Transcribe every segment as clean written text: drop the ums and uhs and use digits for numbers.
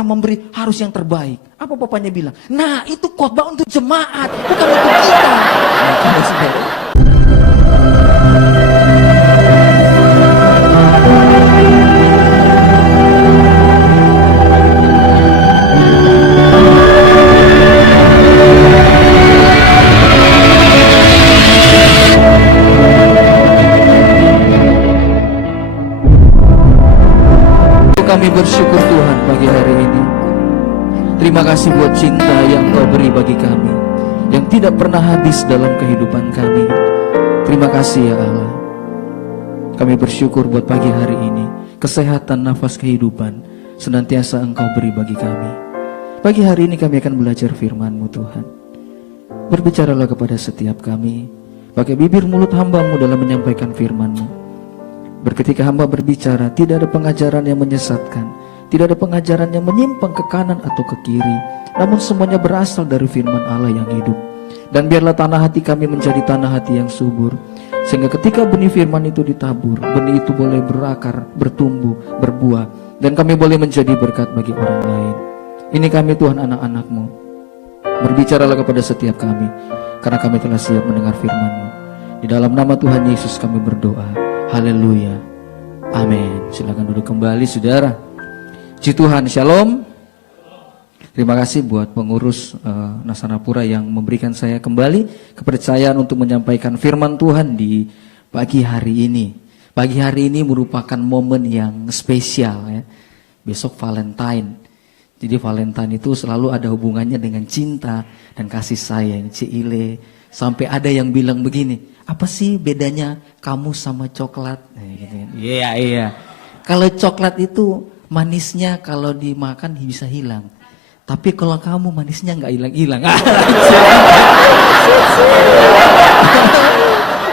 kita memberi harus yang terbaik. Apa papanya bilang? Nah, itu khotbah untuk jemaat, bukan untuk kita. Nah, saudara. Kami bersyukur Tuhan pagi hari ini. Terima kasih buat cinta yang Kau beri bagi kami, yang tidak pernah habis dalam kehidupan kami. Terima kasih ya Allah. Kami bersyukur buat pagi hari ini. Kesehatan nafas kehidupan senantiasa Engkau beri bagi kami. Pagi hari ini kami akan belajar firman-Mu Tuhan. Berbicaralah kepada setiap kami, pakai bibir mulut hamba-Mu dalam menyampaikan firman-Mu. Berketika hamba berbicara, tidak ada pengajaran yang menyesatkan, tidak ada pengajaran yang menyimpang ke kanan atau ke kiri, namun semuanya berasal dari firman Allah yang hidup. Dan biarlah tanah hati kami menjadi tanah hati yang subur, sehingga ketika benih firman itu ditabur, benih itu boleh berakar, bertumbuh, berbuah, dan kami boleh menjadi berkat bagi orang lain. Ini kami Tuhan, anak-anak-Mu. Berbicaralah kepada setiap kami, karena kami telah siap mendengar firman-Mu. Di dalam nama Tuhan Yesus kami berdoa. Haleluya. Amin. Silakan duduk kembali saudara. Puji Tuhan, shalom. Terima kasih buat pengurus Nasanapura yang memberikan saya kembali kepercayaan untuk menyampaikan firman Tuhan di pagi hari ini. Pagi hari ini merupakan momen yang spesial ya. Besok Valentine. Jadi Valentine itu selalu ada hubungannya dengan cinta dan kasih sayang, Cile. Sampai ada yang bilang begini, apa sih bedanya kamu sama coklat? Iya, iya. Kalau coklat itu manisnya kalau dimakan bisa hilang. Tapi kalau kamu manisnya nggak hilang-hilang.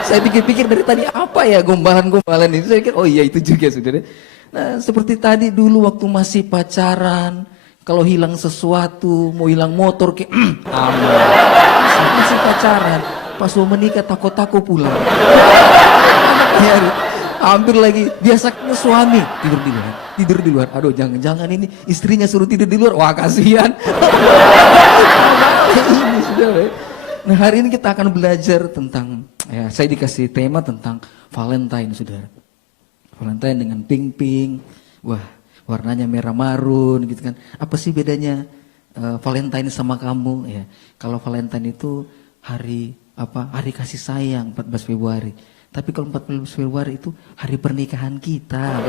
Saya pikir-pikir dari tadi apa ya gombalan-gombalan itu. Saya pikir oh iya itu juga saudara. Nah seperti tadi dulu waktu masih pacaran, kalau hilang sesuatu, mau hilang motor kayak aman. Masih pacaran. Pas mau menikah takut-takut pulang. Hampir lagi biasanya suami tidur di luar. Aduh jangan-jangan ini istrinya suruh tidur di luar. Wah kasihan. Ini saudara. Nah hari ini kita akan belajar tentang ya saya dikasih tema tentang Valentine saudara. Valentine dengan pink. Wah warnanya merah marun gitu kan. Apa sih bedanya Valentine sama kamu ya? Kalau Valentine itu hari kasih sayang 14 Februari. Tapi kalau 14 Februari itu hari pernikahan kita.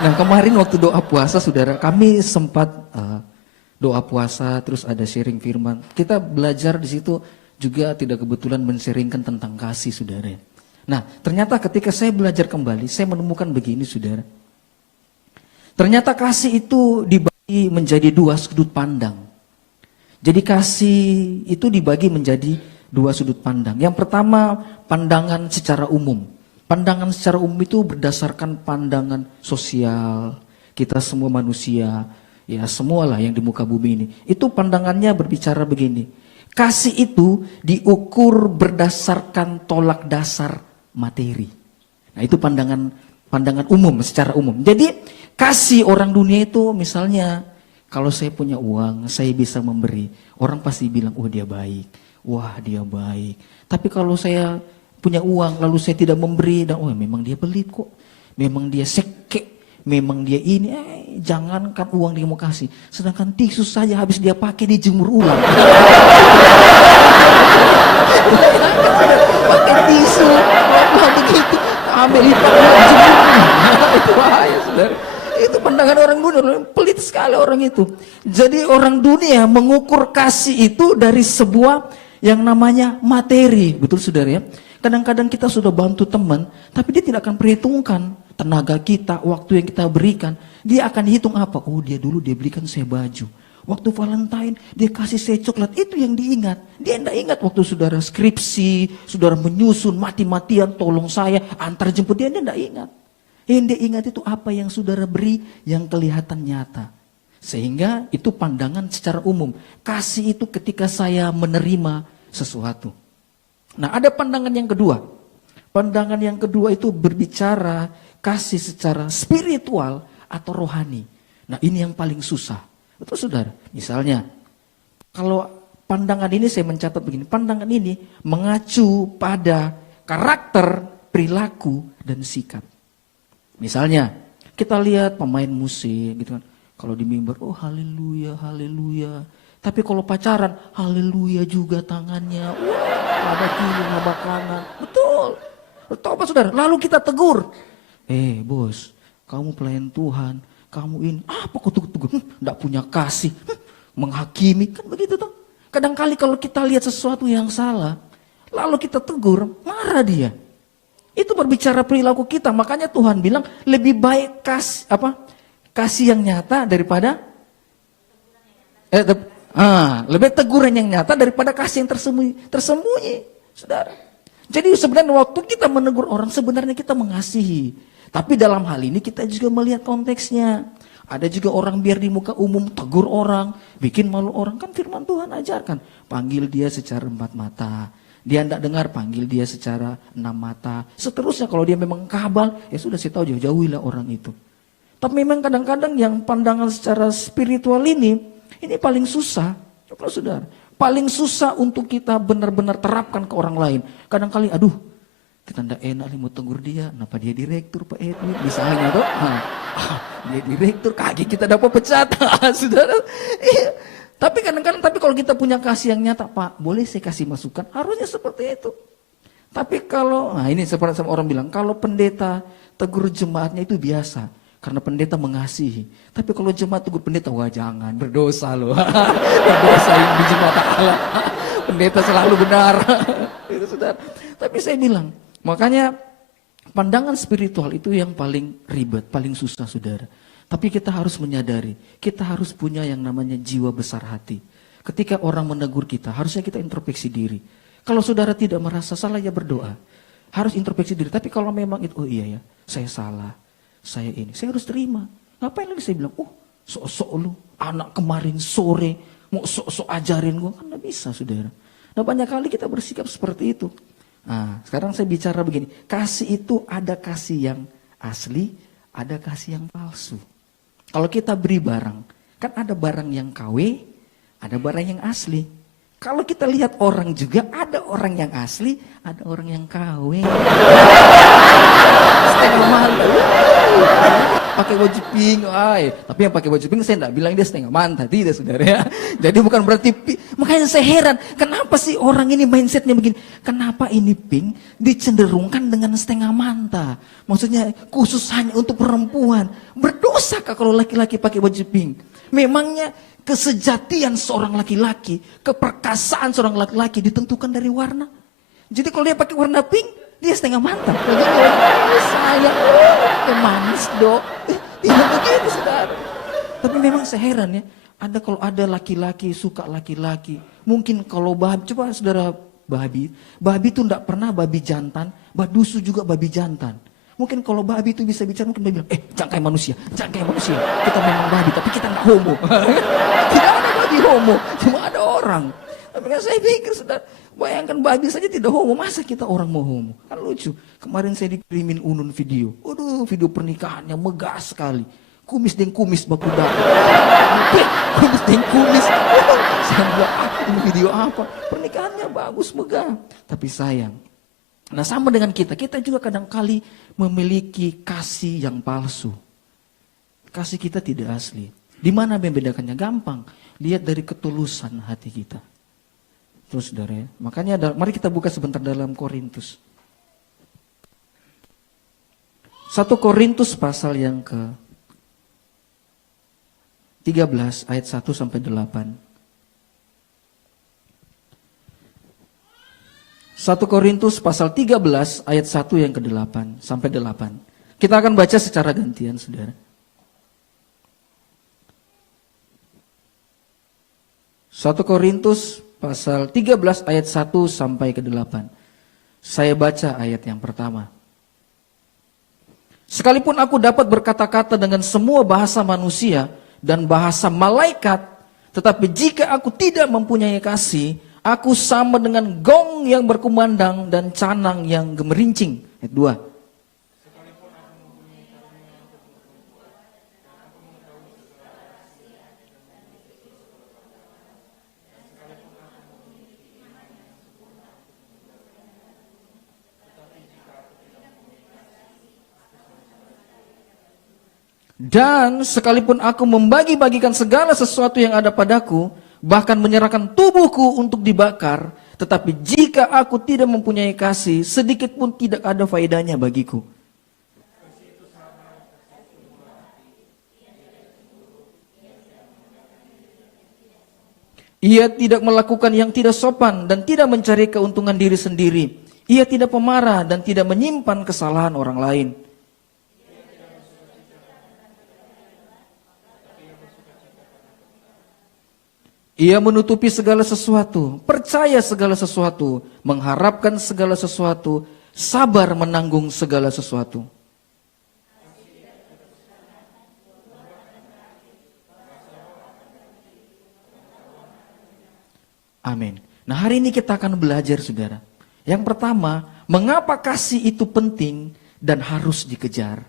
Nah kemarin waktu doa puasa saudara, kami sempat doa puasa, terus ada sharing firman. Kita belajar di situ juga tidak kebetulan men-sharingkan tentang kasih saudara. Nah ternyata ketika saya belajar kembali, saya menemukan begini saudara. Ternyata kasih itu dibagi menjadi dua sudut pandang. Jadi kasih itu dibagi menjadi dua sudut pandang. Yang pertama pandangan secara umum. Pandangan secara umum itu berdasarkan pandangan sosial. Kita semua manusia, ya semualah yang di muka bumi ini. Itu pandangannya berbicara begini. Kasih itu diukur berdasarkan tolak dasar materi. Nah itu pandangan umum secara umum. Jadi kasih orang dunia itu misalnya kalau saya punya uang, saya bisa memberi. Orang pasti bilang, oh dia baik. Wah dia baik. Tapi kalau saya punya uang, lalu saya tidak memberi. Dan oh memang dia pelit kok. Memang dia seke. Memang dia ini. Jangankan uang dia mau kasih. Sedangkan tisu saja habis dia pakai dijemur ulang. Pakai tisu. Wah begitu. Ambil lipat. Itu bahaya saudara. Itu pandangan orang dunia, pelit sekali orang itu. Jadi orang dunia mengukur kasih itu dari sebuah yang namanya materi. Betul saudara ya? Kadang-kadang kita sudah bantu teman, tapi dia tidak akan perhitungkan tenaga kita, waktu yang kita berikan. Dia akan hitung apa? Oh dia dulu dia belikan saya baju. Waktu Valentine dia kasih saya coklat, itu yang diingat. Dia tidak ingat waktu saudara skripsi, saudara menyusun mati-matian tolong saya, antar jemput dia tidak ingat. Yang dia ingat itu apa yang saudara beri yang kelihatan nyata. Sehingga itu pandangan secara umum. Kasih itu ketika saya menerima sesuatu. Nah ada pandangan yang kedua. Pandangan yang kedua itu berbicara kasih secara spiritual atau rohani. Nah ini yang paling susah. Betul saudara? Misalnya, kalau pandangan ini saya mencatat begini, pandangan ini mengacu pada karakter, perilaku, dan sikap. Misalnya, kita lihat pemain musik gitu kan. Kalau di mimbar, oh haleluya, haleluya. Tapi kalau pacaran, haleluya juga tangannya. Wah, ada kiri, ada kanan. Betul. Betul apa saudara? Lalu kita tegur. Bos, kamu pelayan Tuhan. Kamu ini, apa kau tegur? Nggak punya kasih. Menghakimi, kan begitu tuh. Kadang-kali kalau kita lihat sesuatu yang salah, lalu kita tegur, marah dia. Itu berbicara perilaku kita. Makanya Tuhan bilang lebih baik kasih yang nyata daripada lebih teguran yang nyata daripada kasih yang tersembunyi, saudara. Jadi sebenarnya waktu kita menegur orang sebenarnya kita mengasihi. Tapi dalam hal ini kita juga melihat konteksnya. Ada juga orang biar di muka umum tegur orang, bikin malu orang. Kan firman Tuhan ajarkan, panggil dia secara 4 mata. Dia tidak dengar, panggil dia secara 6 mata. Seterusnya kalau dia memang kabal, ya sudah saya tahu jauh-jauhilah orang itu. Tapi memang kadang-kadang yang pandangan secara spiritual ini paling susah. Coba saudara, paling susah untuk kita benar-benar terapkan ke orang lain. Kadang-kali kita tidak enak nih mau tegur dia, kenapa dia direktur Pak Edwin, misalnya tuh, dia direktur, kaki kita dapat pecat, saudara. Iya. Tapi kadang-kadang, kalau kita punya kasih yang nyata, Pak, boleh saya kasih masukan, harusnya seperti itu. Tapi kalau, ini seperti sama orang bilang, kalau pendeta tegur jemaatnya itu biasa, karena pendeta mengasihi. Tapi kalau jemaat tegur pendeta, wah jangan, berdosa loh, berdosa yang di jemaat Allah, pendeta selalu benar. Itu saudara. Tapi saya bilang, makanya pandangan spiritual itu yang paling ribet, paling susah saudara. Tapi kita harus menyadari, kita harus punya yang namanya jiwa besar hati. Ketika orang menegur kita, harusnya kita introspeksi diri. Kalau saudara tidak merasa salah ya berdoa. Harus introspeksi diri, tapi kalau memang itu, oh iya ya, saya salah, saya harus terima. Ngapain lagi saya bilang, sok-sok lu, anak kemarin sore, mau sok-sok ajarin gue, kan gak bisa saudara. Nah banyak kali kita bersikap seperti itu. Nah, sekarang saya bicara begini, kasih itu ada kasih yang asli, ada kasih yang palsu. Kalau kita beri barang, kan ada barang yang KW, ada barang yang asli. Kalau kita lihat orang juga, ada orang yang asli, ada orang yang KW. Setengah mantap. Pakai baju pink, tapi yang pakai baju pink saya enggak bilang dia setengah mantap, tidak saudara ya. Jadi bukan berarti makanya saya heran, kenapa sih orang ini mindsetnya begini? Kenapa ini pink dicenderungkan dengan setengah mantap? Maksudnya khusus hanya untuk perempuan. Berdosakah kalau laki-laki pakai baju pink? Memangnya kesejatian seorang laki-laki, keperkasaan seorang laki-laki ditentukan dari warna. Jadi kalau dia pakai warna pink, dia setengah mantap. Sayang, manis dok. Tidak begitu saudara. Tapi memang saya heran ya. Kalau ada laki-laki suka laki-laki. Mungkin kalau coba saudara babi itu tidak pernah babi jantan. Badusu juga babi jantan. Mungkin kalau babi itu bisa bicara, mungkin dia bilang, jangan kayak manusia. Kita memang babi, tapi kita nggak homo. Tidak ada babi homo, cuma ada orang. Tapi kan saya pikir, saudara, bayangkan babi saja tidak homo, masa kita orang mau homo? Kan lucu. Kemarin saya dikirimin Unun video. Video pernikahannya megah sekali. Kumis deng kumis baku dah. Kumis deng kumis. Saya bilang, ini video apa? Pernikahannya bagus, megah. Tapi sayang. Nah sama dengan kita juga kadang-kali memiliki kasih yang palsu. Kasih kita tidak asli. Di mana membedakannya? Gampang. Lihat dari ketulusan hati kita. Terus saudara ya. Makanya mari kita buka sebentar dalam Korintus. 1 Korintus pasal yang ke 13 ayat 1 sampai 8. 1 Korintus pasal 13 ayat 1 yang ke-8 sampai 8. Kita akan baca secara gantian saudara. 1 Korintus pasal 13 ayat 1 sampai ke-8. Saya baca ayat yang pertama. Sekalipun aku dapat berkata-kata dengan semua bahasa manusia dan bahasa malaikat, tetapi jika aku tidak mempunyai kasih, aku sama dengan gong yang berkumandang dan canang yang gemerincing. Ayat 2. Dan sekalipun aku membagi-bagikan segala sesuatu yang ada padaku, bahkan menyerahkan tubuhku untuk dibakar, tetapi jika aku tidak mempunyai kasih, sedikit pun tidak ada faedahnya bagiku. Ia tidak melakukan yang tidak sopan dan tidak mencari keuntungan diri sendiri. Ia tidak pemarah dan tidak menyimpan kesalahan orang lain. Ia menutupi segala sesuatu, percaya segala sesuatu, mengharapkan segala sesuatu, sabar menanggung segala sesuatu. Amin. Nah, hari ini kita akan belajar, saudara. Yang pertama, mengapa kasih itu penting dan harus dikejar?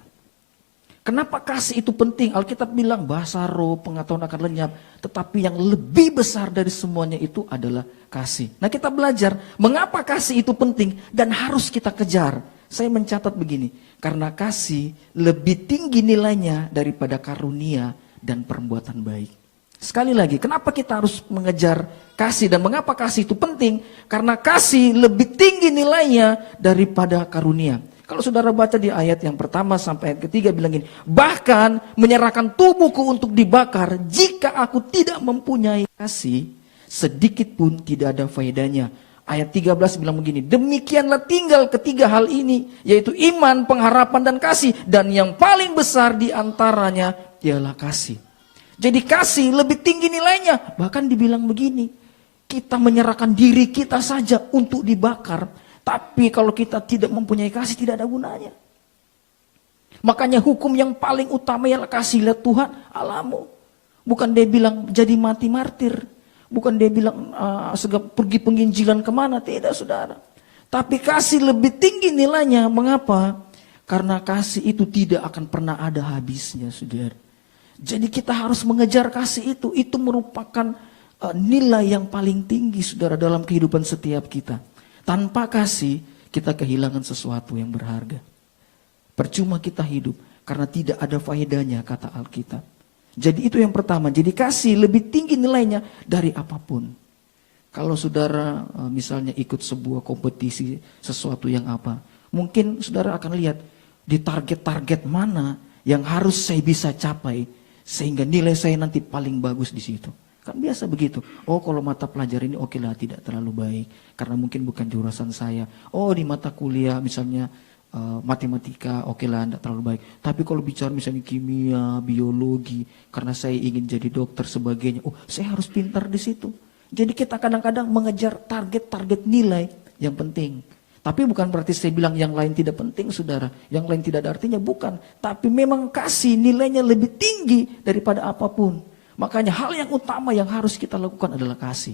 Kenapa kasih itu penting? Alkitab bilang bahasa roh, pengetahuan akan lenyap. Tetapi yang lebih besar dari semuanya itu adalah kasih. Nah, kita belajar mengapa kasih itu penting dan harus kita kejar. Saya mencatat begini, karena kasih lebih tinggi nilainya daripada karunia dan perbuatan baik. Sekali lagi, kenapa kita harus mengejar kasih dan mengapa kasih itu penting? Karena kasih lebih tinggi nilainya daripada karunia. Kalau saudara baca di ayat yang pertama sampai ayat ketiga bilang gini, bahkan menyerahkan tubuhku untuk dibakar, jika aku tidak mempunyai kasih, sedikit pun tidak ada faedahnya. Ayat 13 bilang begini, demikianlah tinggal ketiga hal ini, yaitu iman, pengharapan, dan kasih. Dan yang paling besar di antaranya ialah kasih. Jadi kasih lebih tinggi nilainya. Bahkan dibilang begini, kita menyerahkan diri kita saja untuk dibakar. Tapi kalau kita tidak mempunyai kasih, tidak ada gunanya. Makanya hukum yang paling utama ialah kasih. Lihat Tuhan Allahmu. Bukan dia bilang jadi mati martir. Bukan dia bilang pergi penginjilan kemana. Tidak, saudara. Tapi kasih lebih tinggi nilainya. Mengapa? Karena kasih itu tidak akan pernah ada habisnya, saudara. Jadi kita harus mengejar kasih itu. Itu merupakan nilai yang paling tinggi, saudara, dalam kehidupan setiap kita. Tanpa kasih, kita kehilangan sesuatu yang berharga. Percuma kita hidup, karena tidak ada faedahnya, kata Alkitab. Jadi itu yang pertama, jadi kasih lebih tinggi nilainya dari apapun. Kalau saudara misalnya ikut sebuah kompetisi, sesuatu yang apa, mungkin saudara akan lihat di target-target mana yang harus saya bisa capai, sehingga nilai saya nanti paling bagus di situ. Kan biasa begitu. Oh, kalau mata pelajaran ini oke lah, tidak terlalu baik. Karena mungkin bukan jurusan saya. Oh, di mata kuliah misalnya matematika oke lah, tidak terlalu baik. Tapi kalau bicara misalnya kimia, biologi, karena saya ingin jadi dokter sebagainya. Oh, saya harus pintar di situ. Jadi kita kadang-kadang mengejar target-target nilai yang penting. Tapi bukan berarti saya bilang yang lain tidak penting, saudara. Yang lain tidak ada artinya, bukan. Tapi memang kasih nilainya lebih tinggi daripada apapun. Makanya hal yang utama yang harus kita lakukan adalah kasih.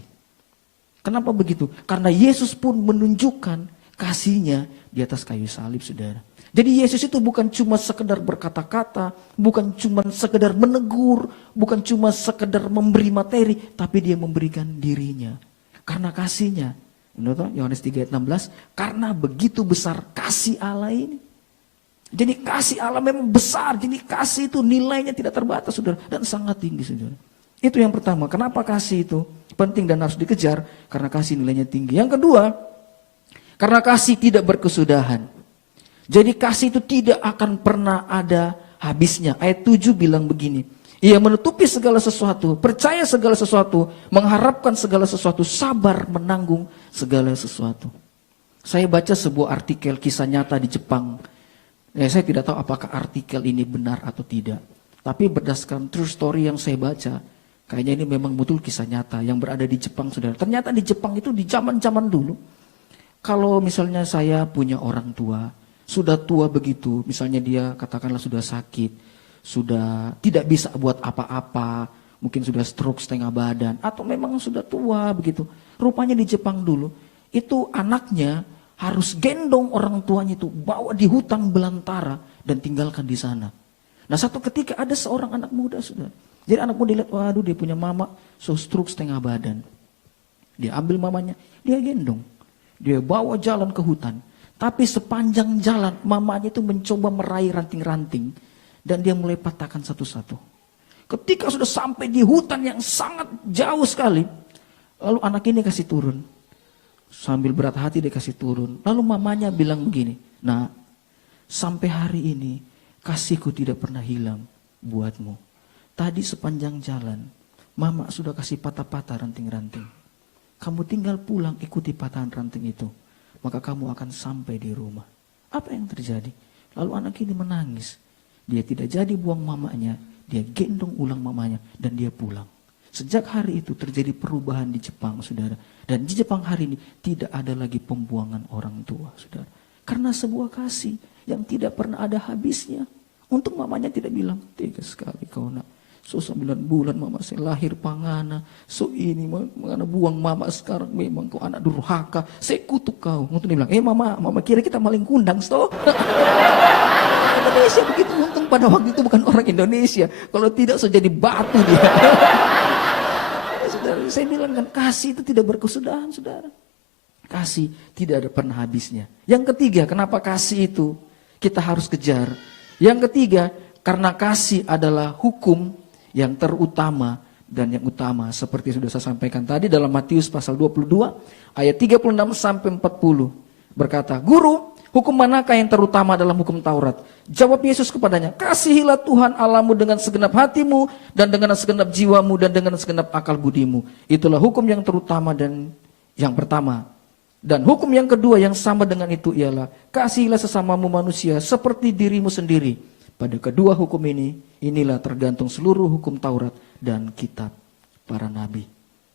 Kenapa begitu? Karena Yesus pun menunjukkan kasihnya di atas kayu salib, saudara. Jadi Yesus itu bukan cuma sekedar berkata-kata, bukan cuma sekedar menegur, bukan cuma sekedar memberi materi, tapi dia memberikan dirinya. Karena kasihnya. Menurut Yohanes 3 ayat 16, karena begitu besar kasih Allah ini. Jadi kasih Allah memang besar, jadi kasih itu nilainya tidak terbatas, saudara, dan sangat tinggi, saudara. Itu yang pertama, kenapa kasih itu penting dan harus dikejar? Karena kasih nilainya tinggi. Yang kedua, karena kasih tidak berkesudahan. Jadi kasih itu tidak akan pernah ada habisnya. Ayat 7 bilang begini, ia menutupi segala sesuatu, percaya segala sesuatu, mengharapkan segala sesuatu, sabar menanggung segala sesuatu. Saya baca sebuah artikel kisah nyata di Jepang. Saya tidak tahu apakah artikel ini benar atau tidak. Tapi berdasarkan true story yang saya baca, kayaknya ini memang betul kisah nyata yang berada di Jepang, saudara. Ternyata di Jepang itu di zaman-zaman dulu, kalau misalnya saya punya orang tua, sudah tua begitu, misalnya dia katakanlah sudah sakit, sudah tidak bisa buat apa-apa, mungkin sudah stroke setengah badan, atau memang sudah tua begitu. Rupanya di Jepang dulu, itu anaknya harus gendong orang tuanya itu, bawa di hutan belantara dan tinggalkan di sana. Nah, satu ketika ada seorang anak muda, sudah. Jadi anak muda lihat, waduh dia punya mama, so stroke setengah badan. Dia ambil mamanya, dia gendong. Dia bawa jalan ke hutan. Tapi sepanjang jalan, mamanya itu mencoba meraih ranting-ranting. Dan dia mulai patahkan satu-satu. Ketika sudah sampai di hutan yang sangat jauh sekali, lalu anak ini kasih turun. Sambil berat hati dia kasih turun. Lalu mamanya bilang begini, "Nak, sampai hari ini kasihku tidak pernah hilang buatmu. Tadi sepanjang jalan, mama sudah kasih patah-patah ranting-ranting. Kamu tinggal pulang ikuti patahan ranting itu. Maka kamu akan sampai di rumah." Apa yang terjadi? Lalu anak ini menangis. Dia tidak jadi buang mamanya, dia gendong ulang mamanya dan dia pulang. Sejak hari itu terjadi perubahan di Jepang, saudara. Dan di Jepang hari ini tidak ada lagi pembuangan orang tua, saudara. Karena sebuah kasih yang tidak pernah ada habisnya. Untuk mamanya tidak bilang, "Tega sekali kau nak. So 9 bulan mama saya lahir pangana. So ini mengana buang mama sekarang memang kau anak durhaka. Saya kutuk kau." Untuk dia bilang, mama kira kita maling kundang, sto." Indonesia begitu, untung pada waktu itu bukan orang Indonesia. Kalau tidak so jadi batu dia. Saudara, saya bilang kan kasih itu tidak berkesudahan, saudara. Kasih tidak ada pernah habisnya. Yang ketiga, kenapa kasih itu kita harus kejar? Yang ketiga, karena kasih adalah hukum yang terutama dan yang utama. Seperti sudah saya sampaikan tadi dalam Matius pasal 22 ayat 36 sampai 40. Berkata, "Guru, hukum manakah yang terutama dalam hukum Taurat?" Jawab Yesus kepadanya, "Kasihilah Tuhan Allahmu dengan segenap hatimu dan dengan segenap jiwamu dan dengan segenap akal budimu. Itulah hukum yang terutama dan yang pertama. Dan hukum yang kedua yang sama dengan itu ialah, kasihilah sesamamu manusia seperti dirimu sendiri. Pada kedua hukum ini, inilah tergantung seluruh hukum Taurat dan kitab para nabi."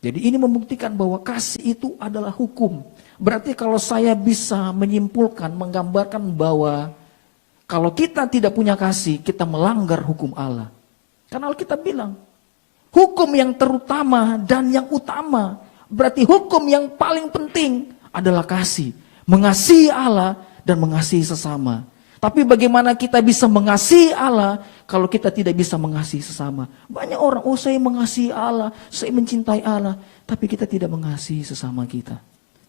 Jadi ini membuktikan bahwa kasih itu adalah hukum. Berarti kalau saya bisa menyimpulkan, menggambarkan bahwa kalau kita tidak punya kasih, kita melanggar hukum Allah. Karena Alkitab bilang, hukum yang terutama dan yang utama. Berarti hukum yang paling penting adalah kasih. Mengasihi Allah dan mengasihi sesama. Tapi bagaimana kita bisa mengasihi Allah kalau kita tidak bisa mengasihi sesama? Banyak orang, saya mengasihi Allah, saya mencintai Allah. Tapi kita tidak mengasihi sesama kita.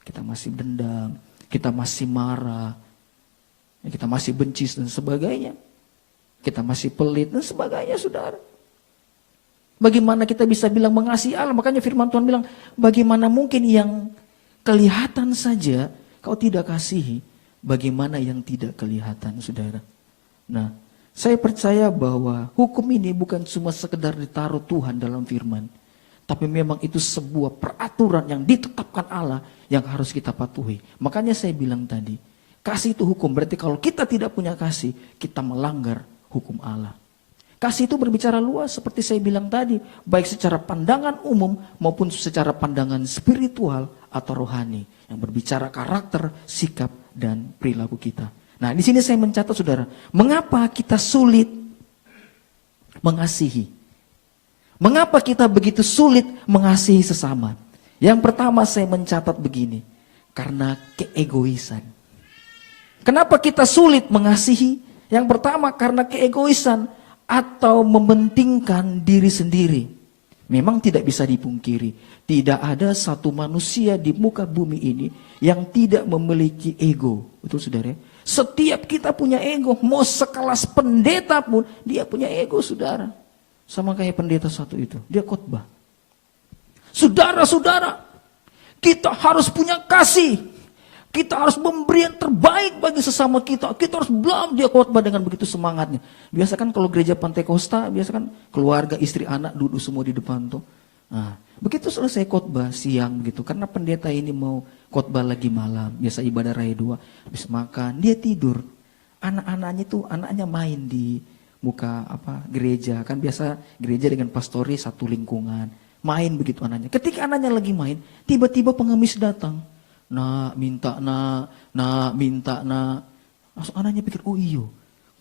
Kita masih dendam, kita masih marah, kita masih benci dan sebagainya. Kita masih pelit dan sebagainya, saudara. Bagaimana kita bisa bilang mengasihi Allah? Makanya firman Tuhan bilang, bagaimana mungkin yang kelihatan saja kau tidak kasihi, bagaimana yang tidak kelihatan, saudara. Nah, saya percaya bahwa hukum ini bukan cuma sekedar ditaruh Tuhan dalam firman. Tapi memang itu sebuah peraturan yang ditetapkan Allah yang harus kita patuhi. Makanya saya bilang tadi, kasih itu hukum. Berarti kalau kita tidak punya kasih, kita melanggar hukum Allah. Kasih itu berbicara luas seperti saya bilang tadi. Baik secara pandangan umum maupun secara pandangan spiritual atau rohani. Yang berbicara karakter, sikap, dan perilaku kita. Nah, di sini saya mencatat, saudara. Mengapa kita sulit mengasihi? Mengapa kita begitu sulit mengasihi sesama? Yang pertama saya mencatat begini, karena keegoisan. Kenapa kita sulit mengasihi? Yang pertama karena keegoisan atau mementingkan diri sendiri. Memang tidak bisa dipungkiri, tidak ada satu manusia di muka bumi ini yang tidak memiliki ego. Betul, saudara? Setiap kita punya ego, mau sekelas pendeta pun dia punya ego, saudara. Sama kayak pendeta satu itu, dia khotbah. Saudara-saudara, kita harus punya kasih. Kita harus memberi yang terbaik bagi sesama kita. Kita harus dia khotbah dengan begitu semangatnya. Biasa kan kalau gereja Pantai Costa, biasa kan keluarga, istri, anak duduk semua di depan tuh. Nah, begitu selesai khotbah siang gitu, karena pendeta ini mau khotbah lagi malam, biasa ibadah raya 2, habis makan, dia tidur. Anak-anaknya tuh, anaknya main di muka gereja, kan biasa gereja dengan pastori satu lingkungan, main begitu anaknya. Ketika anaknya lagi main, tiba-tiba pengemis datang, minta. Langsung anaknya pikir, oh iyo,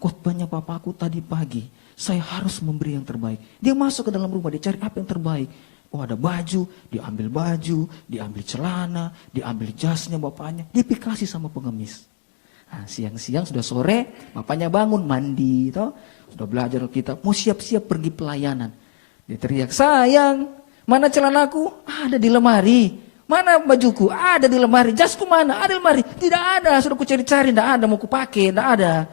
khotbahnya papaku tadi pagi, saya harus memberi yang terbaik. Dia masuk ke dalam rumah, dia cari apa yang terbaik. Oh ada baju, diambil celana, diambil jasnya bapaknya, dia kasih sama pengemis. Nah, siang-siang sudah sore, bapaknya bangun mandi, sudah belajar kita, mau siap-siap pergi pelayanan. Dia teriak, sayang, mana celanaku? Ada di lemari. Mana bajuku? Ada di lemari. Jasku mana? Ada di lemari. Tidak ada, sudah ku cari-cari, tidak ada, mau ku pakai, tidak ada.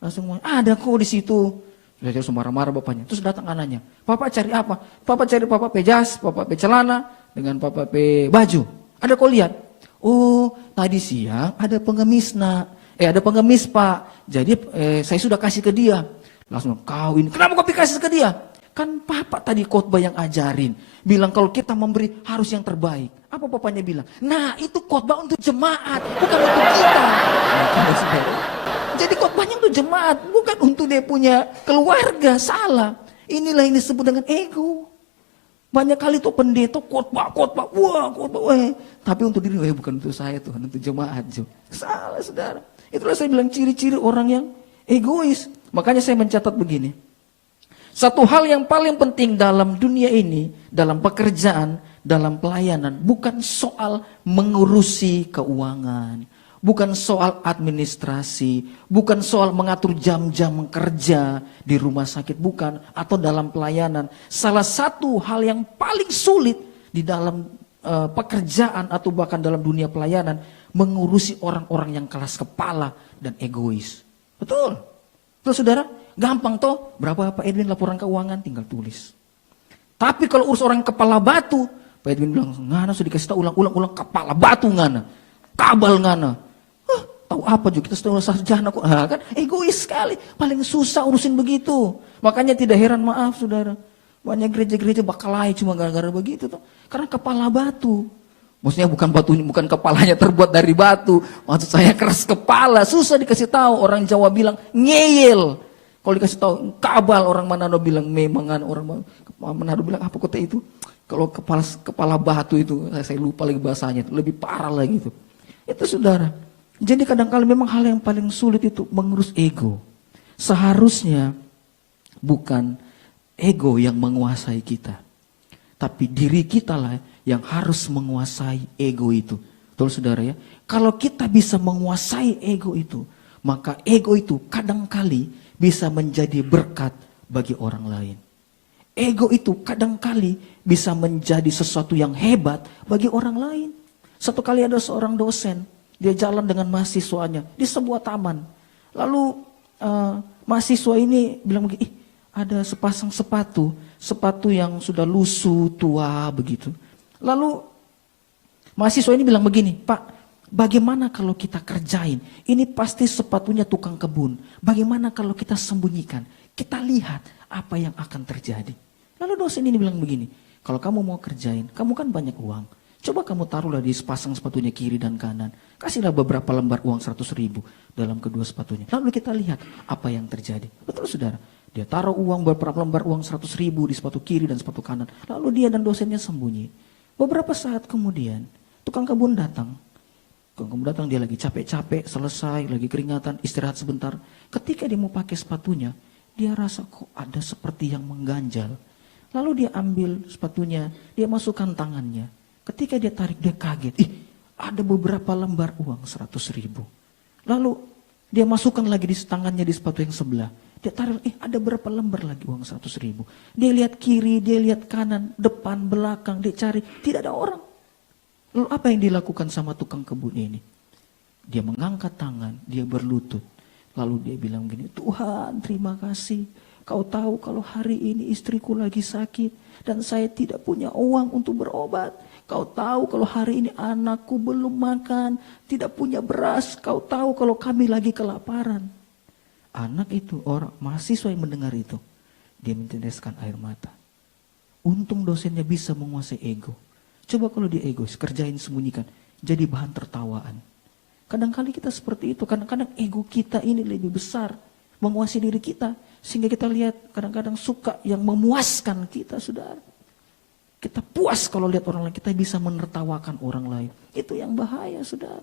Langsung ada kok di situ. Dia terus marah-marah bapaknya. Terus datang anaknya. Papa cari apa? Papa cari papa pe jas, papa pe celana, dengan papa pe baju. Ada kau lihat? Oh, tadi siang ada pengemis ada pengemis pak. Jadi saya sudah kasih ke dia. Langsung kawin. Kenapa kau kasih ke dia? Kan papa tadi khotbah yang ajarin. Bilang kalau kita memberi harus yang terbaik. Apa papanya bilang? Nah itu khotbah untuk jemaat. Bukan untuk kita. Jadi khotbahnya untuk jemaat. Bukan untuk dia punya keluarga. Salah. Inilah yang disebut dengan ego. Banyak kali tuh pendeta khotbah. Wah khotbah. Tapi untuk diri, bukan untuk saya Tuhan. Untuk jemaat. Salah saudara. Itulah saya bilang ciri-ciri orang yang egois. Makanya saya mencatat begini. Satu hal yang paling penting dalam dunia ini, dalam pekerjaan, dalam pelayanan, bukan soal mengurusi keuangan, bukan soal administrasi, bukan soal mengatur jam-jam kerja di rumah sakit, bukan, atau dalam pelayanan. Salah satu hal yang paling sulit di dalam pekerjaan atau bahkan dalam dunia pelayanan, mengurusi orang-orang yang keras kepala dan egois. Betul? Betul saudara? Gampang toh, berapa Pak Edwin laporan keuangan tinggal tulis. Tapi kalau urus orang kepala batu, Pak Edwin bilang, ngana sudah dikasih tahu ulang kepala batu ngana, kabal ngana. Tahu apa juga kita sudah sarjana kok, kan egois sekali, paling susah urusin begitu. Makanya tidak heran maaf saudara, banyak gereja-gereja bakalai cuma gara-gara begitu tuh, karena kepala batu. Maksudnya bukan kepalanya terbuat dari batu, maksud saya keras kepala, susah dikasih tahu. Orang Jawa bilang ngeyel. Kalau dikasih tahu kabal, orang Manado bilang memangan, orang Manado bilang apa kota itu? Kalau kepala batu itu, saya lupa lagi bahasanya, lebih parah lagi itu. Itu saudara. Jadi kadang-kadang memang hal yang paling sulit itu mengurus ego. Seharusnya bukan ego yang menguasai kita, tapi diri kita lah yang harus menguasai ego itu. Betul saudara ya? Kalau kita bisa menguasai ego itu, maka ego itu kadang-kali bisa menjadi berkat bagi orang lain. Ego itu kadang-kali bisa menjadi sesuatu yang hebat bagi orang lain. Satu kali ada seorang dosen, dia jalan dengan mahasiswanya di sebuah taman. Lalu mahasiswa ini bilang begini, ada sepasang sepatu yang sudah lusuh, tua begitu. Lalu mahasiswa ini bilang begini, Pak, bagaimana kalau kita kerjain? Ini pasti sepatunya tukang kebun. Bagaimana kalau kita sembunyikan? Kita lihat apa yang akan terjadi. Lalu dosen ini bilang begini, kalau kamu mau kerjain, kamu kan banyak uang. Coba kamu taruhlah di sepasang sepatunya kiri dan kanan. Kasihlah beberapa lembar uang 100.000 dalam kedua sepatunya. Lalu kita lihat apa yang terjadi. Betul saudara? Dia taruh uang beberapa lembar uang 100.000 di sepatu kiri dan sepatu kanan. Lalu dia dan dosennya sembunyi. Beberapa saat kemudian, tukang kebun datang. Dia lagi capek-capek, selesai, lagi keringatan, istirahat sebentar. Ketika dia mau pakai sepatunya, dia rasa kok ada seperti yang mengganjal. Lalu dia ambil sepatunya, dia masukkan tangannya. Ketika dia tarik, dia kaget. Ada beberapa lembar uang 100.000. Lalu dia masukkan lagi di tangannya di sepatu yang sebelah. Dia tarik, ada berapa lembar lagi uang 100.000. Dia lihat kiri, dia lihat kanan, depan, belakang, dia cari. Tidak ada orang. Lalu apa yang dilakukan sama tukang kebun ini? Dia mengangkat tangan, dia berlutut. Lalu dia bilang begini, Tuhan terima kasih. Kau tahu kalau hari ini istriku lagi sakit dan saya tidak punya uang untuk berobat. Kau tahu kalau hari ini anakku belum makan, tidak punya beras. Kau tahu kalau kami lagi kelaparan. Anak itu, orang mahasiswa yang mendengar itu, dia meneteskan air mata. Untung dosennya bisa menguasai ego. Coba kalau dia egois, kerjain sembunyikan, jadi bahan tertawaan. Kadang-kali kita seperti itu, kadang-kadang ego kita ini lebih besar, menguasai diri kita. Sehingga kita lihat kadang-kadang suka yang memuaskan kita, saudara. Kita puas kalau lihat orang lain, kita bisa menertawakan orang lain. Itu yang bahaya, saudara.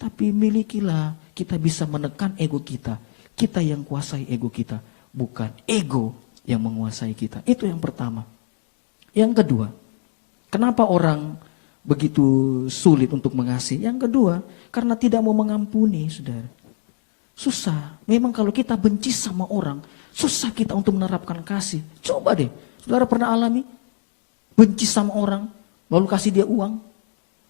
Tapi milikilah, kita bisa menekan ego kita. Kita yang kuasai ego kita, bukan ego yang menguasai kita. Itu yang pertama. Yang kedua, kenapa orang begitu sulit untuk mengasihi? Yang kedua, karena tidak mau mengampuni, saudara. Susah. Memang kalau kita benci sama orang, susah kita untuk menerapkan kasih. Coba deh, saudara pernah alami? Benci sama orang, lalu kasih dia uang?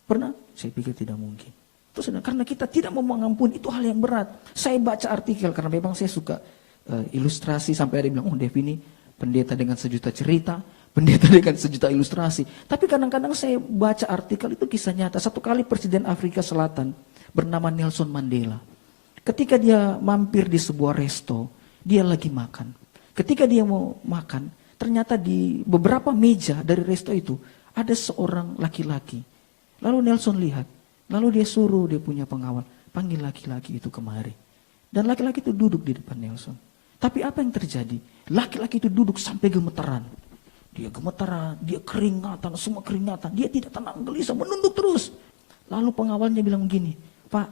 Pernah? Saya pikir tidak mungkin. Terus karena kita tidak mau mengampuni, itu hal yang berat. Saya baca artikel karena memang saya suka ilustrasi, sampai ada yang bilang, oh Dev ini pendeta dengan sejuta cerita, pendeta dengan sejuta ilustrasi. Tapi kadang-kadang saya baca artikel itu kisah nyata. Satu kali Presiden Afrika Selatan bernama Nelson Mandela, ketika dia mampir di sebuah resto, dia lagi makan. Ketika dia mau makan, ternyata di beberapa meja dari resto itu ada seorang laki-laki. Lalu Nelson lihat, lalu dia suruh dia punya pengawal, panggil laki-laki itu kemari. Dan laki-laki itu duduk di depan Nelson. Tapi apa yang terjadi? Laki-laki itu duduk sampai gemeteran. Dia gemeteran, dia keringatan, semua keringatan. Dia tidak tenang, gelisah, menunduk terus. Lalu pengawalnya bilang begini, Pak,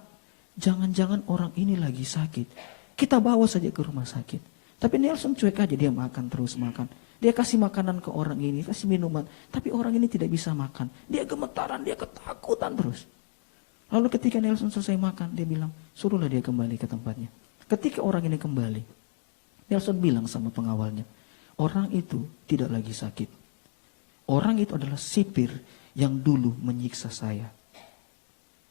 jangan-jangan orang ini lagi sakit. Kita bawa saja ke rumah sakit. Tapi Nelson cuek aja, dia makan terus makan. Dia kasih makanan ke orang ini, kasih minuman. Tapi orang ini tidak bisa makan. Dia gemetaran, dia ketakutan terus. Lalu ketika Nelson selesai makan, dia bilang, suruhlah dia kembali ke tempatnya. Ketika orang ini kembali, Nelson bilang sama pengawalnya, orang itu tidak lagi sakit. Orang itu adalah sipir yang dulu menyiksa saya.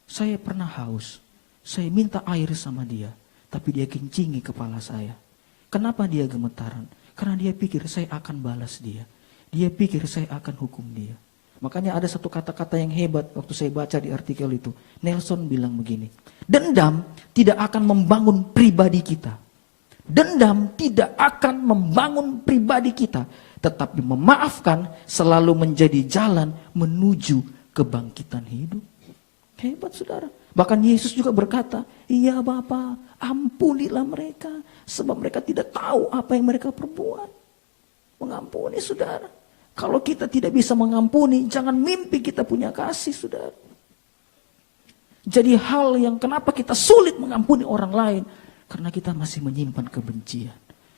Saya pernah haus, saya minta air sama dia, tapi dia kencingi kepala saya. Kenapa dia gemetaran? Karena dia pikir saya akan balas dia. Dia pikir saya akan hukum dia. Makanya ada satu kata-kata yang hebat waktu saya baca di artikel itu. Nelson bilang begini, dendam tidak akan membangun pribadi kita. Dendam tidak akan membangun pribadi kita. Tetapi memaafkan selalu menjadi jalan menuju kebangkitan hidup. Hebat saudara. Bahkan Yesus juga berkata, iya Bapa, ampunilah mereka. Sebab mereka tidak tahu apa yang mereka perbuat. Mengampuni saudara. Kalau kita tidak bisa mengampuni, jangan mimpi kita punya kasih, saudara. Jadi hal yang kenapa kita sulit mengampuni orang lain, karena kita masih menyimpan kebencian.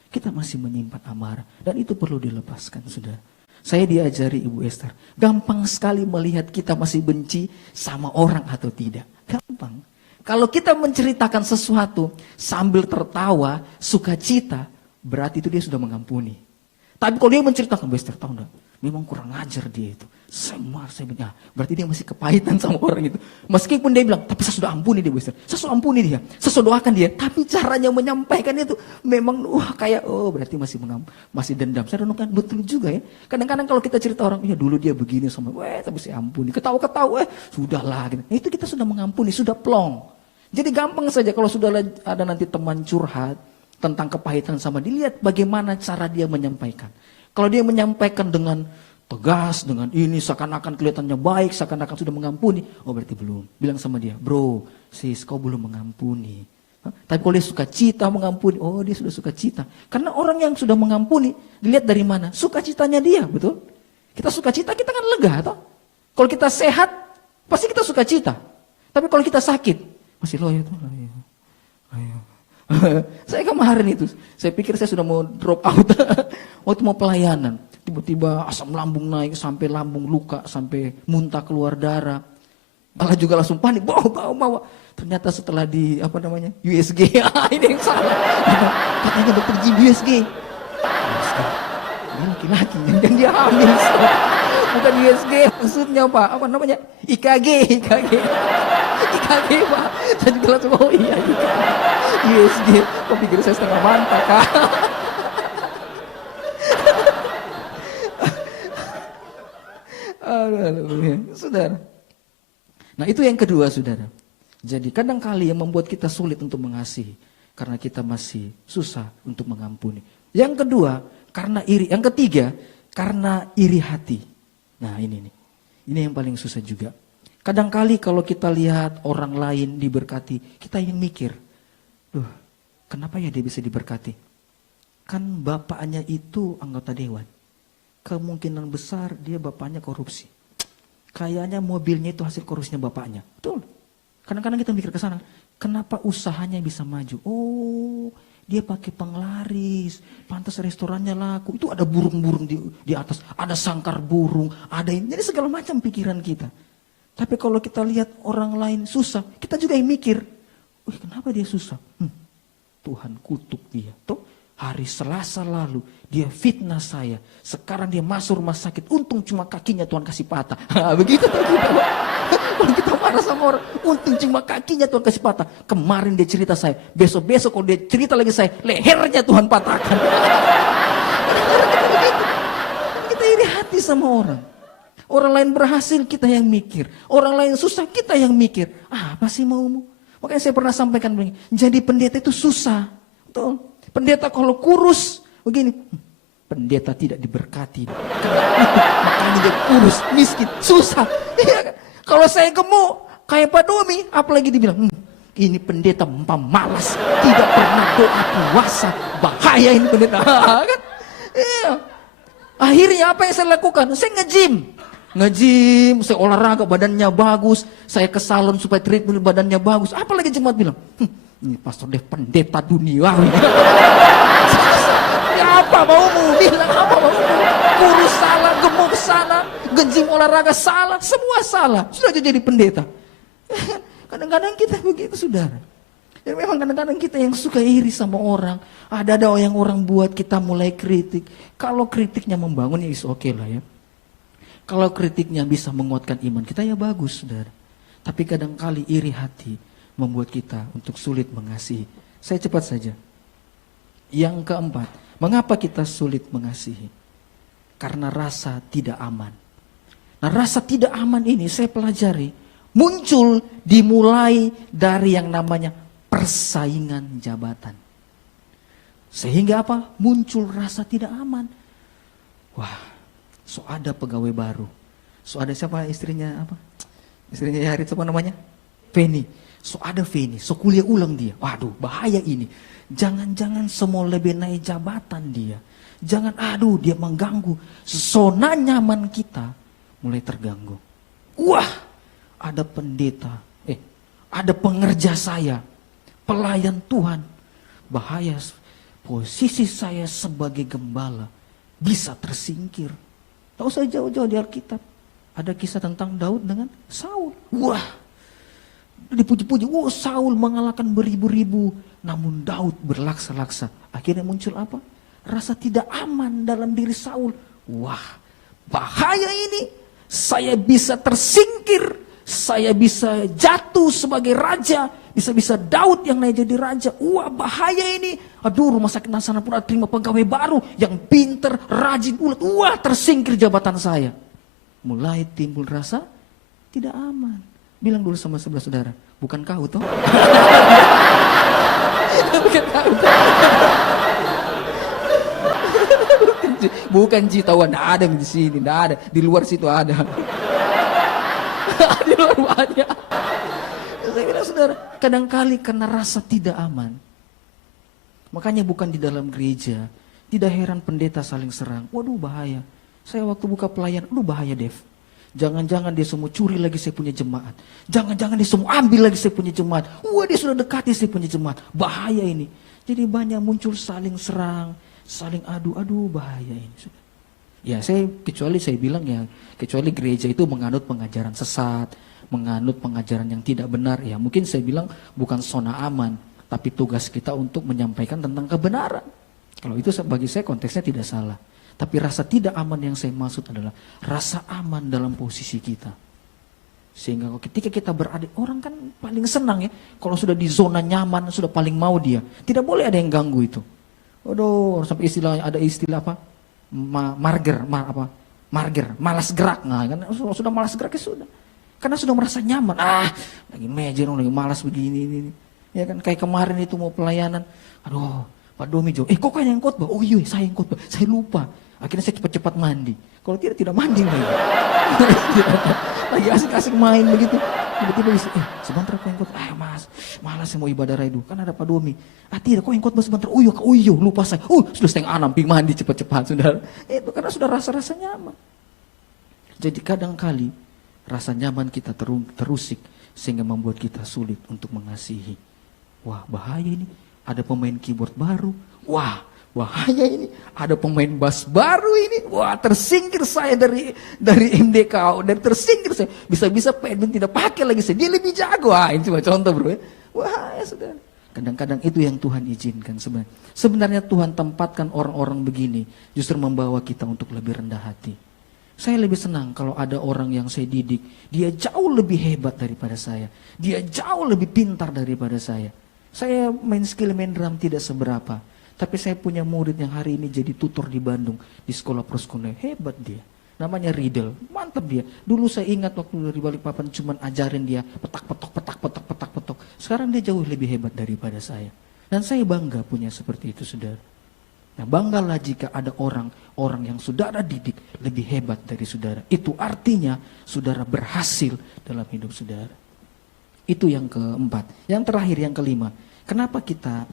Kita masih menyimpan amarah. Dan itu perlu dilepaskan, saudara. Saya diajari Ibu Esther, gampang sekali melihat kita masih benci sama orang atau tidak. Gampang. Kalau kita menceritakan sesuatu sambil tertawa, sukacita, berarti itu dia sudah mengampuni. Tapi kalau dia menceritakan, Bu Esther, tahu enggak? Memang kurang ajar dia itu. Saya bilang, berarti dia masih kepahitan sama orang itu. Meskipun dia bilang, tapi saya sudah ampuni dia, Bu Esther. Saya sudah ampuni dia. Saya sudah doakan dia. Tapi caranya menyampaikan itu memang kayak, berarti masih dendam. Saya renungkan, betul juga ya. Kadang-kadang kalau kita cerita orang, ya dulu dia begini sama, tapi saya ampuni. Ketawa-ketawa, sudahlah. Gitu. Itu kita sudah mengampuni, sudah plong. Jadi gampang saja kalau sudah ada nanti teman curhat tentang kepahitan sama, dilihat bagaimana cara dia menyampaikan. Kalau dia menyampaikan dengan tegas, dengan ini seakan-akan kelihatannya baik, seakan-akan sudah mengampuni, berarti belum. Bilang sama dia, bro, sis, kau belum mengampuni. Tapi kalau dia suka cita mengampuni, dia sudah suka cita. Karena orang yang sudah mengampuni, dilihat dari mana? Sukacitanya dia, betul? Kita suka cita, kita kan lega, toh? Kalau kita sehat, pasti kita suka cita. Tapi kalau kita sakit, masih loyo tuh, ayo. Saya kemarin itu, saya pikir saya sudah mau drop out waktu mau pelayanan. Tiba-tiba asam lambung naik sampai lambung luka, sampai muntah keluar darah. Malah juga langsung panik, bawa. Ternyata setelah di USG, ini yang salah. Katanya dokter Jim USG. Ini laki-laki, dan dia hamil. Bukan USG, maksudnya Pak, IKG Pak. Saya juga langsung, iya USG, kok pikir saya setengah mantap Kak. Saudara. Nah itu yang kedua, saudara. Jadi kadang-kali yang membuat kita sulit untuk mengasihi, karena kita masih susah untuk mengampuni. Yang kedua, karena iri. Yang ketiga, karena iri hati. Nah ini yang paling susah juga. Kadang-kali kalau kita lihat orang lain diberkati, kita yang mikir, kenapa ya dia bisa diberkati? Kan bapaknya itu anggota dewan. Kemungkinan besar dia bapaknya korupsi. Kayaknya mobilnya itu hasil korupsinya bapaknya. Betul. Kadang-kadang kita mikir ke sana, kenapa usahanya bisa maju? Dia pakai penglaris, pantas restorannya laku. Itu ada burung-burung di atas, ada sangkar burung, ada ini. Jadi segala macam pikiran kita. Tapi kalau kita lihat orang lain susah, kita juga yang mikir, kenapa dia susah? Tuhan kutuk dia. Tuh, Hari Selasa lalu dia fitnah saya. Sekarang dia masuk rumah sakit. Untung cuma kakinya Tuhan kasih patah. Begitu tuh kita. Kalau kita marah sama orang, untung cuma kakinya Tuhan kasih patah. Kemarin dia cerita saya. Besok-besok kalau dia cerita lagi saya, lehernya Tuhan patahkan. Kita iri hati sama orang. Orang lain berhasil, kita yang mikir. Orang lain susah, kita yang mikir. Apa sih maumu? Makanya saya pernah sampaikan begini. Jadi pendeta itu susah. Betul. Pendeta kalau kurus begini, pendeta tidak diberkati. Makanya dia kurus, miskin, susah. Iya kan? Kalau saya gemuk kayak Pak Domi, apalagi dibilang, ini pendeta pemalas, tidak pernah doa puasa, bahaya ini pendeta. Kan? Iya. Akhirnya apa yang saya lakukan? Saya nge-gym, saya olahraga, badannya bagus, saya ke salon supaya treatment badannya bagus. Apalagi jemaat bilang, ini Pastor Dev pendeta duniawi. Ya apa maumu? Bilang apa maumu? Kurus salah, gemuk salah, nge-gym olahraga salah, semua salah. Sudah jadi pendeta. Kadang-kadang kita begitu, saudara. Dan memang kadang-kadang kita yang suka iri sama orang. Ada yang orang buat kita mulai kritik. Kalau kritiknya membangun ya is oke lah ya. Kalau kritiknya bisa menguatkan iman kita ya bagus, saudara. Tapi kadang-kali iri hati membuat kita untuk sulit mengasihi. Saya cepat saja. Yang keempat, mengapa kita sulit mengasihi? Karena rasa tidak aman. Nah, rasa tidak aman ini saya pelajari muncul dimulai dari yang namanya persaingan jabatan. Sehingga apa? Muncul rasa tidak aman. Wah, so ada pegawai baru. So ada siapa istrinya apa? Istrinya Yarit siapa namanya? Feni. So ada Feni, so kuliah ulang dia. Waduh, bahaya ini. Jangan-jangan semua lebih naik jabatan dia. Jangan, dia mengganggu. Zona nyaman kita mulai terganggu. Wah, ada pendeta. Ada pengerja saya. Pelayan Tuhan. Bahaya, posisi saya sebagai gembala bisa tersingkir. Tahu saya jauh-jauh di Alkitab. Ada kisah tentang Daud dengan Saul. Wah, dipuji-puji, Saul mengalahkan beribu-ribu, namun Daud berlaksa-laksa. Akhirnya muncul apa? Rasa tidak aman dalam diri Saul. Wah, bahaya ini. Saya bisa tersingkir, saya bisa jatuh sebagai raja, bisa-bisa Daud yang naik jadi raja. Wah, bahaya ini. Aduh, rumah sakit Nasana pun terima pegawai baru yang pinter, rajin, ulet. Wah, tersingkir jabatan saya. Mulai timbul rasa tidak aman. Bilang dulu sama sebelah saudara, bukan kau toh? Bukan kau toh? Bukan Citawan, ada di sini, tidak ada. Di luar situ ada. Di luar banyak. Saya bilang saudara, kadang-kali karena rasa tidak aman. Makanya bukan di dalam gereja. Tidak heran pendeta saling serang. Waduh, bahaya. Saya waktu buka pelayan, bahaya Dev. Jangan-jangan dia semua curi lagi saya punya jemaat. Jangan-jangan dia semua ambil lagi saya punya jemaat. Wah, dia sudah dekati saya punya jemaat. Bahaya ini. Jadi banyak muncul saling serang, saling adu, bahaya ini. Ya, kecuali saya bilang ya, kecuali gereja itu menganut pengajaran sesat, menganut pengajaran yang tidak benar. Ya, mungkin saya bilang bukan zona aman, tapi tugas kita untuk menyampaikan tentang kebenaran. Kalau itu bagi saya konteksnya tidak salah. Tapi rasa tidak aman yang saya maksud adalah rasa aman dalam posisi kita. Sehingga ketika kita berada, orang kan paling senang ya. Kalau sudah di zona nyaman, sudah paling mau dia. Tidak boleh ada yang ganggu itu. Aduh, sampai ada istilah apa? Marger, malas gerak. Nah, kan sudah malas gerak ya sudah. Karena sudah merasa nyaman. Lagi mejer, lagi malas begini ini. Ya kan, kayak kemarin itu mau pelayanan. Aduh, Pak Domi Jo, kok kayak yang khotbah? Oh iya, saya yang khotbah. Saya lupa. Akhirnya saya cepat-cepat mandi. Kalau tidak mandi lagi. Lagi asik-asik main begitu. Tiba-tiba bisa, sebentar kok yang khotbah. Mas, malas saya mau ibadah raidu. Kan ada Pak Domi. Tidak, kok yang khotbah sebentar. Oh iya, lupa saya. Sudah setengah 6, pergi mandi cepat-cepat, saudara. Itu karena sudah rasa-rasa nyaman. Jadi kadang-kali rasa nyaman kita terusik sehingga membuat kita sulit untuk mengasihi. Wah, bahaya ini. Ada pemain keyboard baru. Wah, bahaya ini. Ada pemain bass baru ini. Wah, tersingkir saya dari MDK. Dan tersingkir saya. Bisa-bisa Pak Edwin tidak pakai lagi saya. Dia lebih jago. Ini cuma contoh bro ya. Wah, ya sudah. Kadang-kadang itu yang Tuhan izinkan sebenarnya. Sebenarnya Tuhan tempatkan orang-orang begini justru membawa kita untuk lebih rendah hati. Saya lebih senang kalau ada orang yang saya didik, dia jauh lebih hebat daripada saya. Dia jauh lebih pintar daripada saya. Saya main skill main drum tidak seberapa. Tapi saya punya murid yang hari ini jadi tutor di Bandung, di sekolah proskone. Hebat dia. Namanya Riddle, mantap dia. Dulu saya ingat waktu dari Balikpapan cuman ajarin dia petak. Sekarang dia jauh lebih hebat daripada saya. Dan saya bangga punya seperti itu, saudara. Nah, banggalah jika ada orang yang saudara didik lebih hebat dari saudara. Itu artinya saudara berhasil dalam hidup saudara. Itu yang keempat. Yang terakhir, yang kelima. Kenapa kita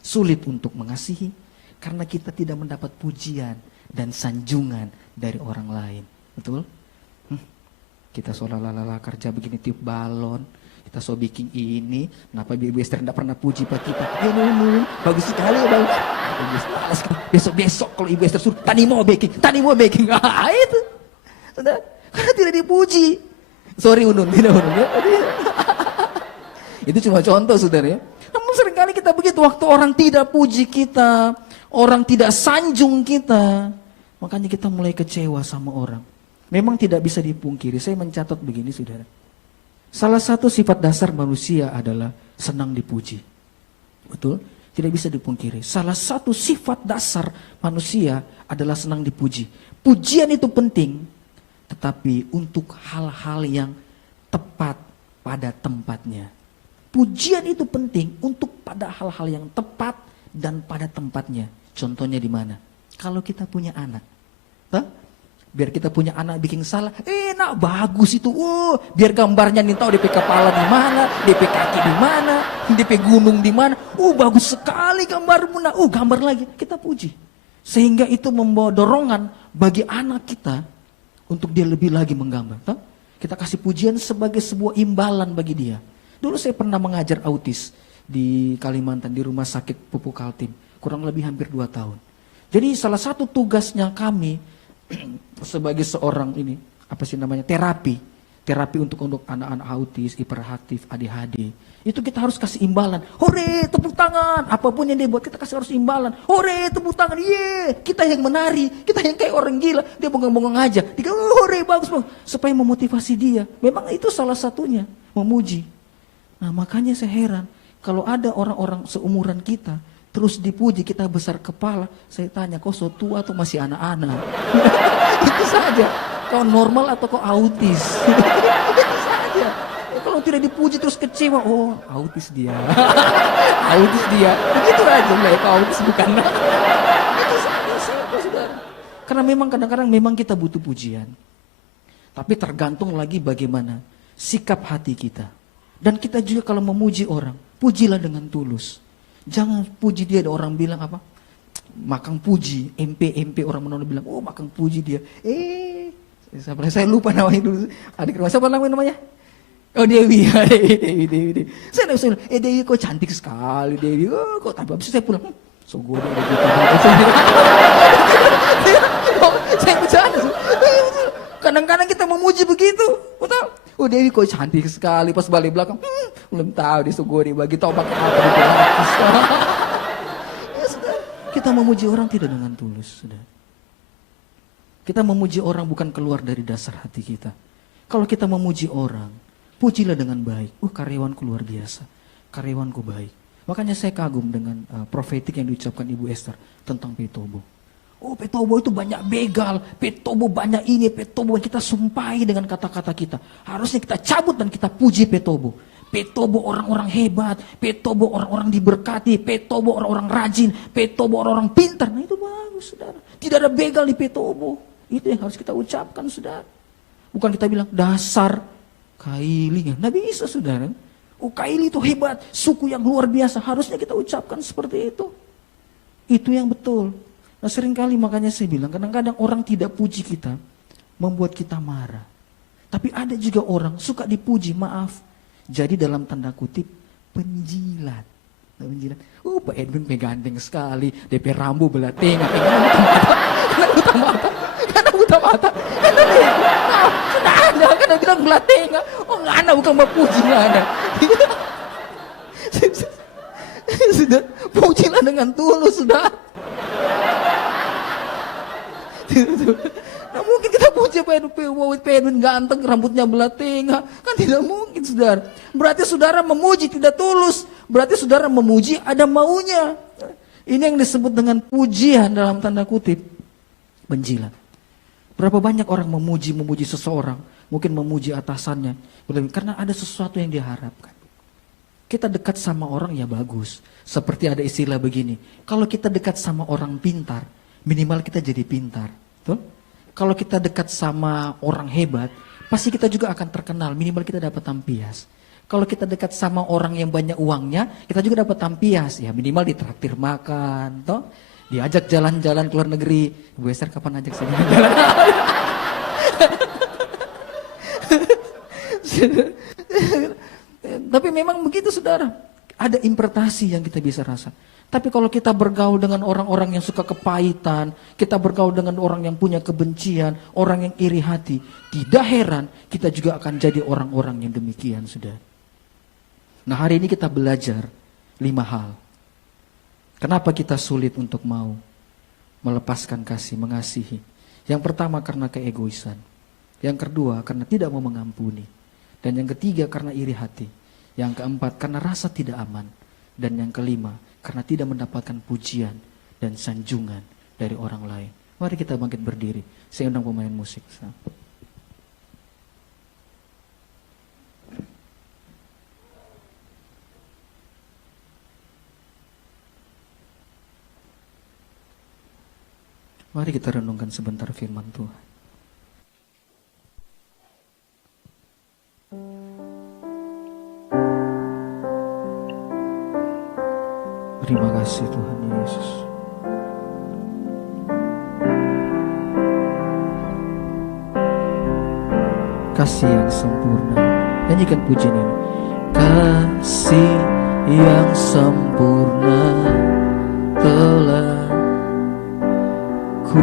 sulit untuk mengasihi? Karena kita tidak mendapat pujian dan sanjungan dari orang lain. Betul? Kita seolah-olah kerja begini tiup balon. Kita so bikin ini. Kenapa Ibu Esther tidak pernah puji Pak kita? Bagus sekali ya Bang. Besok kalau Ibu Esther suruh tani mau baking. Itu. Sudah. Karena tidak dipuji. Sorry Unun, tidak Unun ya. Itu cuma contoh saudara ya. Namun seringkali kita begitu, waktu orang tidak puji kita, orang tidak sanjung kita, makanya kita mulai kecewa sama orang. Memang tidak bisa dipungkiri, saya mencatat begini saudara. Salah satu sifat dasar manusia adalah senang dipuji. Betul? Tidak bisa dipungkiri. Salah satu sifat dasar manusia adalah senang dipuji. Pujian itu penting, tetapi untuk hal-hal yang tepat pada tempatnya. Pujian itu penting untuk pada hal-hal yang tepat dan pada tempatnya. Contohnya di mana? Kalau kita punya anak. Biar kita punya anak bikin salah, enak, bagus itu. Biar gambarnya nih tahu DP kepala di mana, DP kaki di mana, DP gunung di mana. Bagus sekali gambarmu. Gambar lagi. Kita puji. Sehingga itu membawa dorongan bagi anak kita untuk dia lebih lagi menggambar. Kita kasih pujian sebagai sebuah imbalan bagi dia. Dulu saya pernah mengajar autis di Kalimantan, di rumah sakit Pupuk Kaltim. Kurang lebih hampir 2 tahun. Jadi salah satu tugasnya kami sebagai seorang terapi untuk anak-anak autis, hiperaktif, ADHD. Itu kita harus kasih imbalan. Hore, tepuk tangan. Apapun yang dia buat kita kasih harus imbalan. Hore, tepuk tangan. Kita yang menari, kita yang kayak orang gila. Dia bongong-bongong aja. Dia hore, bagus bang. Supaya memotivasi dia. Memang itu salah satunya, memuji. Nah makanya saya heran, kalau ada orang-orang seumuran kita, terus dipuji, kita besar kepala, saya tanya, kau so tua atau masih anak-anak? Itu saja, kau normal atau kau autis? Itu saja. Kalau tidak dipuji terus kecewa, autis dia. Autis dia, begitu aja, kau autis bukan. Itu saja, saudara. Karena memang kadang-kadang memang kita butuh pujian. Tapi tergantung lagi bagaimana sikap hati kita. Dan kita juga kalau memuji orang, pujilah dengan tulus. Jangan puji dia, ada orang bilang apa? Makang puji, MP orang menolak bilang, makang puji dia. Saya lupa namanya dulu. Adik rumah siapa namanya? Dewi. Dewi. Saya bilang, Dewi kok cantik sekali Dewi. Kok tapi habis saya pulang, so gue udah gitu. Saya bercanda. Kadang-kadang kita memuji begitu, betul? Dewi kok cantik sekali, pas balik belakang, belum tahu dia sugori bagi tahu pakai apa di pelapis. Ya sudah, kita memuji orang tidak dengan tulus, sudah. Kita memuji orang bukan keluar dari dasar hati kita. Kalau kita memuji orang, pujilah dengan baik. Karyawanku luar biasa, karyawanku baik. Makanya saya kagum dengan profetik yang diucapkan Ibu Esther tentang Petobo. Petobo itu banyak begal, Petobo banyak ini, Petobo kita sumpahi dengan kata-kata kita. Harusnya kita cabut dan kita puji Petobo. Petobo orang-orang hebat, Petobo orang-orang diberkati, Petobo orang-orang rajin, Petobo orang-orang pintar. Nah itu bagus saudara. Tidak ada begal di Petobo. Itu yang harus kita ucapkan saudara. Bukan kita bilang dasar Kaili. Nah bisa saudara. Kaili itu hebat, suku yang luar biasa. Harusnya kita ucapkan seperti itu. Itu yang betul. Nah seringkali makanya saya bilang kadang-kadang orang tidak puji kita membuat kita marah. Tapi ada juga orang suka dipuji, maaf. Jadi dalam tanda kutip penjilat. Pak Edwin ganteng sekali. DP rambu belah tengah. Karena buta mata. Sudah ada. Karena bilang belah tengah. Nggak ada bukan mau puji. Nggak ada. Sudah, pujilah dengan tulus, sudah. Nah, mungkin kita puji Pedun ganteng, rambutnya belah tengah. Kan tidak mungkin, saudara. Berarti saudara memuji tidak tulus. Berarti saudara memuji ada maunya. Ini yang disebut dengan pujian dalam tanda kutip. Benjilan. Berapa banyak orang memuji seseorang. Mungkin memuji atasannya. Karena ada sesuatu yang diharapkan. Kita dekat sama orang ya bagus. Seperti ada istilah begini. Kalau kita dekat sama orang pintar, minimal kita jadi pintar. Tuh? Kalau kita dekat sama orang hebat, pasti kita juga akan terkenal. Minimal kita dapat tampias. Kalau kita dekat sama orang yang banyak uangnya, kita juga dapat tampias. Ya minimal ditraktir makan. Toh? Diajak jalan-jalan ke luar negeri. Bu Esther kapan ajak saya jalan-jalan? Tapi memang begitu, saudara. Ada impartasi yang kita bisa rasa. Tapi kalau kita bergaul dengan orang-orang yang suka kepahitan, kita bergaul dengan orang yang punya kebencian, orang yang iri hati, tidak heran kita juga akan jadi orang-orang yang demikian, saudara. Nah, hari ini kita belajar 5 hal. Kenapa kita sulit untuk mau melepaskan kasih, mengasihi? Yang pertama karena keegoisan. Yang kedua karena tidak mau mengampuni. Dan yang ketiga karena iri hati. Yang keempat karena rasa tidak aman. Dan yang kelima karena tidak mendapatkan pujian dan sanjungan dari orang lain. Mari kita bangkit berdiri. Saya undang pemain musik. Mari kita renungkan sebentar firman Tuhan. Terima kasih Tuhan Yesus. Kasih yang sempurna. Nyanyikan pujian ini. Kasih yang sempurna telah ku